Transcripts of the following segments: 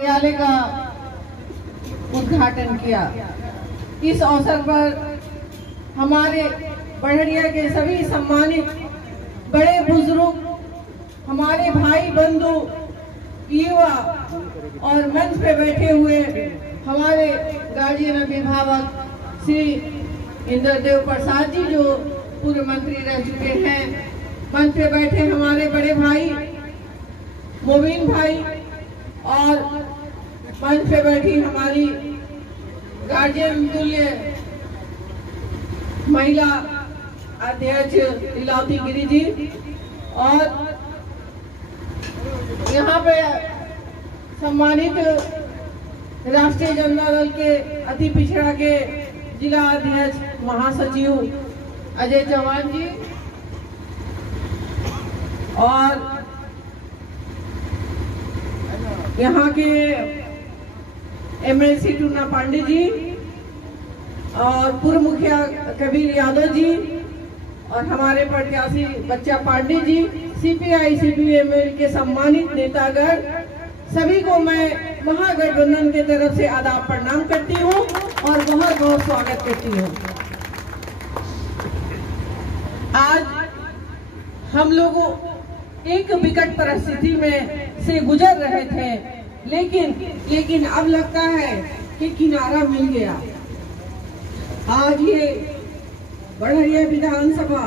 कार्यालय का उद्घाटन किया। इस अवसर पर हमारे बढ़िया के सभी सम्मानित बड़े बुजुर्ग, हमारे भाई बंधु, युवा और मंच पे बैठे हुए हमारे गार्जियन अभिभावक श्री इंद्रदेव प्रसाद जी जो पूर्व मंत्री रह चुके हैं, मंच पे बैठे हमारे बड़े भाई मोबिन भाई और मंच पे बैठी हमारी गार्जियन तुल्य महिला अध्यक्ष लीलावती गिरी जी और यहाँ पे सम्मानित राष्ट्रीय जनता दल के अति पिछड़ा के जिला अध्यक्ष महासचिव अजय चौहान जी और यहाँ के एमएलसी टूना पांडे जी और पूर्व मुखिया कबीर यादव जी और हमारे प्रत्याशी बच्चा पांडे जी, सीपीआई सीपीएम के सम्मानित नेतागण, सभी को मैं महागठबंधन की तरफ से आदाब प्रणाम करती हूँ और बहुत बहुत स्वागत करती हूँ। आज हम लोगों एक विकट परिस्थिति में से गुजर रहे थे, लेकिन अब लगता है कि किनारा मिल गया। आज ये बढ़िया विधानसभा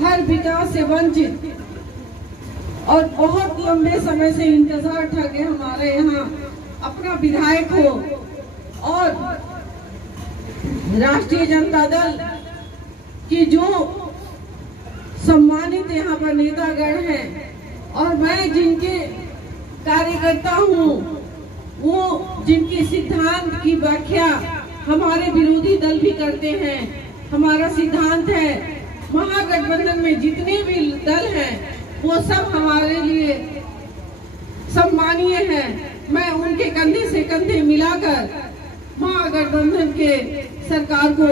हर विकास से वंचित और बहुत लंबे समय से इंतजार था कि हमारे यहाँ अपना विधायक हो और राष्ट्रीय जनता दल की जो सम्मानित यहाँ पर नेतागण हैं और मैं जिनके कार्यकर्ता हूँ, वो जिनकी सिद्धांत की व्याख्या हमारे विरोधी दल भी करते हैं। हमारा सिद्धांत है महागठबंधन में जितने भी दल हैं वो सब हमारे लिए सम्मानीय हैं। मैं उनके कंधे से कंधे मिलाकर महागठबंधन के सरकार को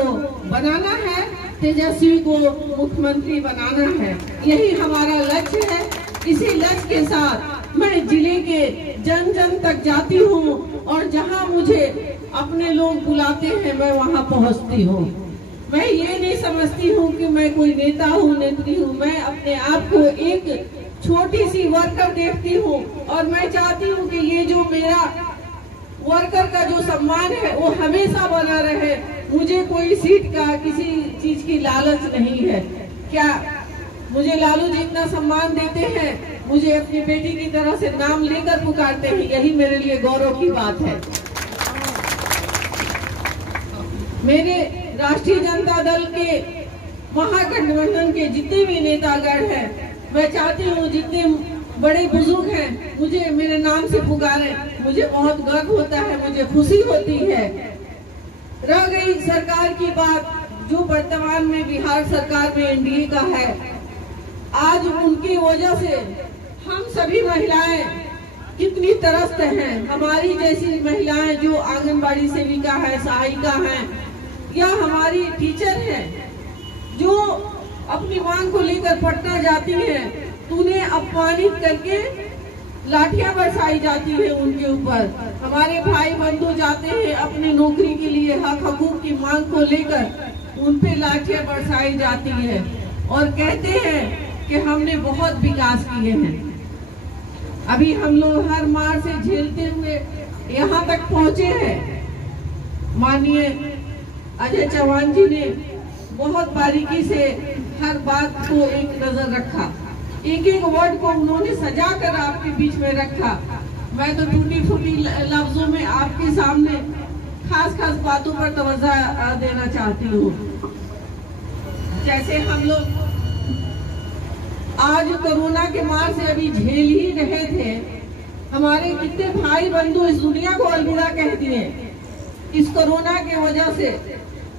बनाना है, तेजस्वी को मुख्यमंत्री बनाना है, यही हमारा लक्ष्य है। इसी लक्ष्य के साथ मैं जिले के जन जन तक जाती हूँ और जहाँ मुझे अपने लोग बुलाते हैं मैं वहाँ पहुँचती हूँ। मैं ये नहीं समझती हूँ कि मैं कोई नेता हूँ, नेत्री हूँ। मैं अपने आप को एक छोटी सी वर्कर देखती हूँ और मैं चाहती हूँ कि ये जो मेरा वर्कर का जो सम्मान है वो हमेशा बना रहे। मुझे कोई सीट का किसी चीज की लालच नहीं है। क्या मुझे लालू जी इतना सम्मान देते हैं, मुझे अपनी बेटी की तरह से नाम लेकर पुकारते हैं, यही मेरे लिए गौरव की बात है। मेरे राष्ट्रीय जनता दल के महागठबंधन के जितने भी नेतागण हैं, मैं चाहती हूँ जितने बड़े बुजुर्ग हैं मुझे मेरे नाम से पुकारें। मुझे बहुत गर्व होता है, मुझे खुशी होती है। रह गई सरकार की बात जो वर्तमान में बिहार सरकार में एनडीए का है, आज उनकी वजह से हम सभी महिलाएं कितनी त्रस्त हैं। हमारी जैसी महिलाएं जो आंगनबाड़ी सेविका है, सहायिका हैं या हमारी टीचर हैं जो अपनी मांग को लेकर पटना जाती हैं, तो उन्हें अपमानित करके लाठियां बरसाई जाती है उनके ऊपर। हमारे भाई बंधु जाते हैं अपनी नौकरी के लिए, हक हकूक की मांग को लेकर उन पे लाठियां बरसाई जाती है और कहते हैं कि हमने बहुत विकास किए हैं। अभी हम लोग हर मार से झेलते हुए यहाँ तक पहुँचे हैं। माननीय अजय चौहान जी ने बहुत बारीकी से हर बात को एक नजर रखा, एक एक वर्ड को उन्होंने सजा कर आपके बीच में रखा। मैं तो टूटी फूटी लफ्जों में आपके सामने खास खास बातों पर तवज्जो देना चाहती हूँ। जैसे हम लोग आज कोरोना के मार से अभी झेल ही रहे थे, हमारे कितने भाई बंधु इस दुनिया को अलविदा कह दिए इस कोरोना के वजह से।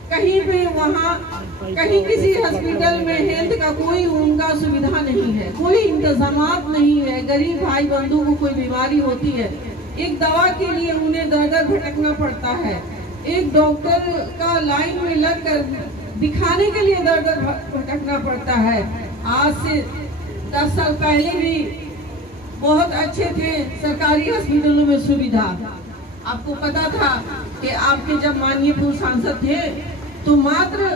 कहीं पे वहाँ कहीं किसी हॉस्पिटल में हेल्थ का कोई उनका सुविधा नहीं है, कोई इंतजामात नहीं है। गरीब भाई बंधु को कोई बीमारी होती है, एक दवा के लिए उन्हें दर दर भटकना पड़ता है, एक डॉक्टर का लाइन में लगकर दिखाने के लिए दर दर भटकना पड़ता है। आज से 10 साल पहले भी बहुत अच्छा अच्छे थे सरकारी हॉस्पिटलों में सुविधा। आपको पता था कि आपके जब माननीय पूर्व सांसद थे तो मात्र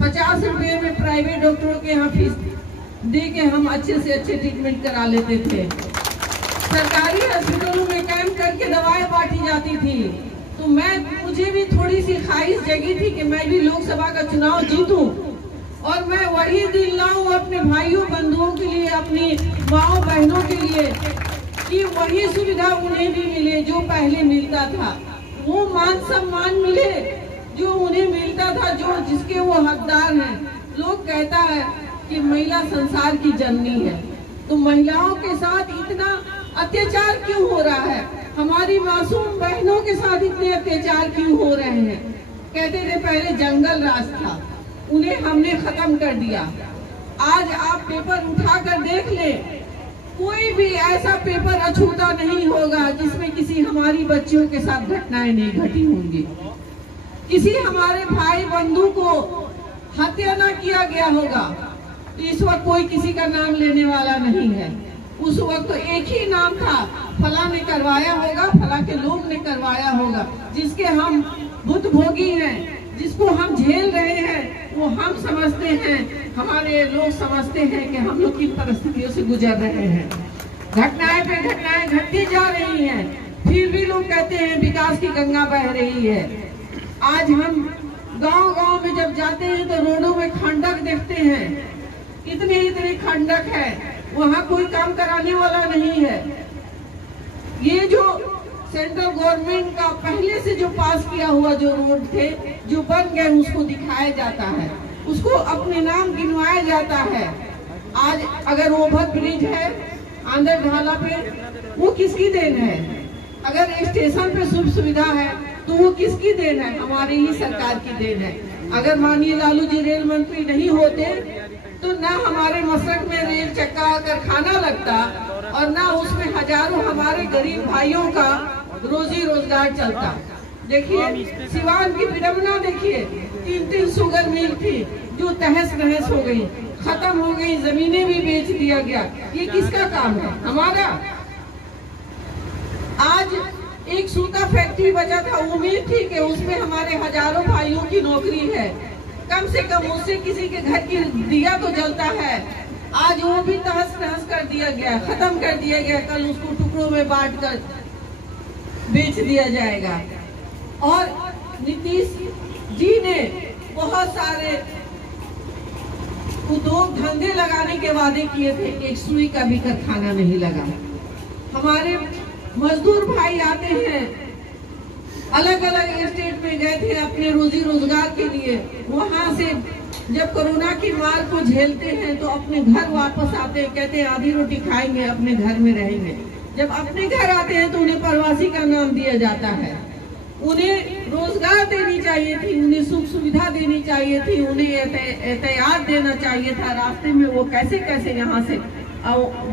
50 रुपए में प्राइवेट डॉक्टरों के यहाँ फीस दे के हम अच्छे से अच्छे ट्रीटमेंट करा लेते थे। सरकारी हॉस्पिटलों में कैंप करके दवाएं बांटी जाती थी। तो मुझे भी थोड़ी सी ख्वाहिश जगी थी कि मैं भी लोकसभा का चुनाव जीतूं और मैं वही दिन लाऊं अपने भाइयों बंधुओं के लिए, अपनी माओ बहनों के लिए, कि वही सुविधा उन्हें भी मिले जो पहले मिलता था, वो मान सम्मान मिले जो उन्हें मिलता था, जो जिसके वो हकदार हैं। लोग कहता है कि महिला संसार की जननी है, तो महिलाओं के साथ इतना अत्याचार क्यों हो रहा है? हमारी मासूम बहनों के साथ इतने अत्याचार क्यों हो रहे हैं? कहते थे पहले जंगल राज था, उन्हें हमने खत्म कर दिया। आज आप पेपर उठाकर देख ले, कोई भी ऐसा पेपर अछूता नहीं होगा जिसमें किसी हमारी बच्चियों के साथ घटनाएं नहीं घटी होंगी, किसी हमारे भाई बंधु को हत्या न किया गया होगा। इस वक्त कोई किसी का नाम लेने वाला नहीं है। उस वक्त तो एक ही नाम था, फला ने करवाया होगा, फला के लोग ने करवाया होगा। जिसके हम भुक्तभोगी हैं, जिसको हम झेल रहे हैं, वो हम समझते हैं, हमारे लोग समझते हैं कि हम लोग किन परिस्थितियों से गुजर रहे हैं। घटनाएं पे घटनाएं घटती जा रही हैं, फिर भी लोग कहते हैं विकास की गंगा बह रही है। आज हम गांव-गांव में जब जाते हैं तो रोडों में खंडक देखते हैं, इतने खंडक है, वहाँ कोई काम कराने वाला नहीं है। ये जो सेंट्रल गवर्नमेंट का पहले से जो पास किया हुआ जो रोड थे, जो बन गए, उसको दिखाया जाता है, उसको अपने नाम गिनवाया जाता है। आज अगर ओवर ब्रिज है आंध्र ढाला पे, वो किसकी देन है? अगर स्टेशन पे सुख सुविधा है तो वो किसकी देन है? हमारी ही सरकार की देन है। अगर माननीय लालू जी रेल मंत्री नहीं होते तो ना हमारे मशरक में रेल चक्का कारखाना लगता और ना उसमें हजारों हमारे गरीब भाइयों का रोजी रोजगार चलता। देखिए सिवान की विडंबना देखिए, 3 शुगर मिल थी जो तहस नहस हो गई, खत्म हो गई, जमीनें भी बेच दिया गया। ये किसका काम है? हमारा। आज एक सूता फैक्ट्री बचा था, उम्मीद थी कि उसमें हमारे हजारों भाइयों की नौकरी है, कम से कम उससे किसी के घर की दिया तो जलता है। आज वो भी तहस नहस कर दिया गया, खत्म कर दिया गया। कल उसको टुकड़ों में बांटकर बेच दिया जाएगा। और नीतीश जी ने बहुत सारे उद्योग धंधे लगाने के वादे किए थे, एक सुई का भी कारखाना नहीं लगा। हमारे मजदूर भाई आते हैं, अलग अलग स्टेट में गए थे अपने रोजी रोजगार के लिए, वहां से जब कोरोना की मार को झेलते हैं तो अपने घर वापस आते हैं, कहते हैं आधी रोटी खाएंगे, अपने घर में रहेंगे। जब अपने घर आते हैं तो उन्हें प्रवासी का नाम दिया जाता है। उन्हें रोजगार देनी चाहिए थी, उन्हें सुख सुविधा देनी चाहिए थी, उन्हें एहतियात देना चाहिए था। रास्ते में वो कैसे कैसे यहाँ से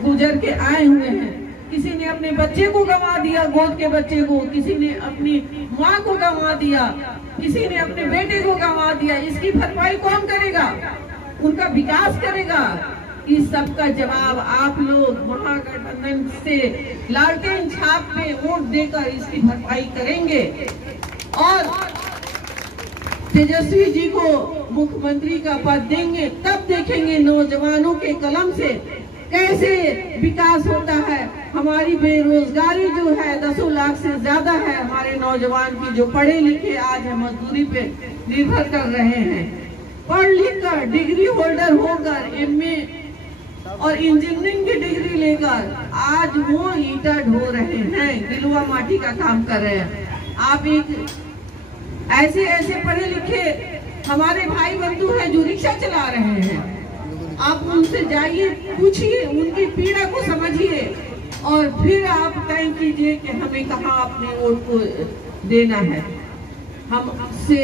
गुजर के आए हुए हैं। किसी ने अपने बच्चे को गंवा दिया, गोद के बच्चे को, किसी ने अपनी माँ को गंवा दिया, किसी ने अपने बेटे को गंवा दिया। इसकी भरपाई कौन करेगा? उनका विकास करेगा? इस सब का जवाब आप लोग महागठबंधन से लालटेन छाप में वोट देकर इसकी भरपाई करेंगे। और तेजस्वी जी को मुख्यमंत्री का पद देंगे, तब देखेंगे नौजवानों के कलम से कैसे विकास होता है। हमारी बेरोजगारी जो है 10 लाख से ज्यादा है, हमारे नौजवान की जो पढ़े लिखे आज मजदूरी पे निर्भर कर रहे हैं। पढ़ लिख कर डिग्री होल्डर होकर एमए और इंजीनियरिंग की डिग्री लेकर आज वो ईंटा ढो रहे हैं, गिलुआ माटी का काम कर रहे हैं। आप एक ऐसे पढ़े लिखे हमारे भाई बंधु हैं जो रिक्शा चला रहे हैं, आप उनसे जाइए, पूछिए, उनकी पीड़ा को समझिए और फिर आप तय कीजिए कि हमें कहाँ अपने वोट को देना है। हमसे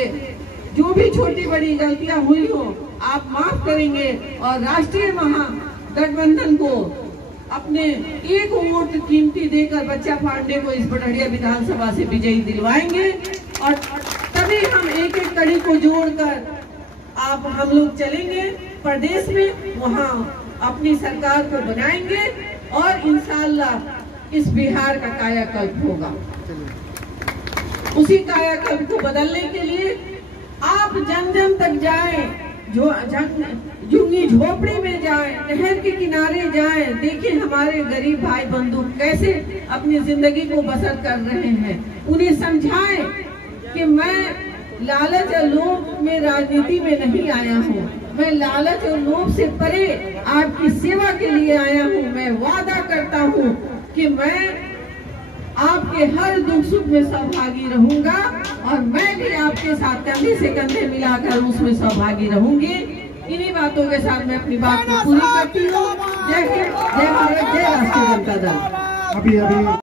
जो भी छोटी बड़ी गलतियां हुई हो आप माफ करेंगे और राष्ट्रीय महागठबंधन को अपने एक वोट कीमती देकर बच्चा पांडे को इस बड़हरिया विधानसभा से विजयी दिलवाएंगे। और तभी हम एक एक कड़ी को जोड़कर हम लोग चलेंगे प्रदेश में, वहाँ अपनी सरकार को बनाएंगे और इंशाअल्लाह इस बिहार का कायाकल्प होगा। उसी कायाकल्प को बदलने के लिए आप जन जन तक जाएं, जो झुग्गी झोपड़ी में जाएं, नहर के किनारे जाएं, देखें हमारे गरीब भाई बंधु कैसे अपनी जिंदगी को बसर कर रहे हैं। उन्हें समझाएं कि मैं लालच और लोभ में राजनीति में नहीं आया हूँ, मैं लालच और लोभ से परे आपकी सेवा के लिए आया हूँ। मैं वादा करता हूँ कि मैं आपके हर दुख सुख में सहभागी रहूंगा और मैं भी आपके साथ कंधे से कंधे मिलाकर उसमें सहभागी रहूंगी। इन्हीं बातों के साथ मैं अपनी बात को पूरी करती हूँ। जय हिंद, जय भारत, जय राष्ट्रीय जनता दल।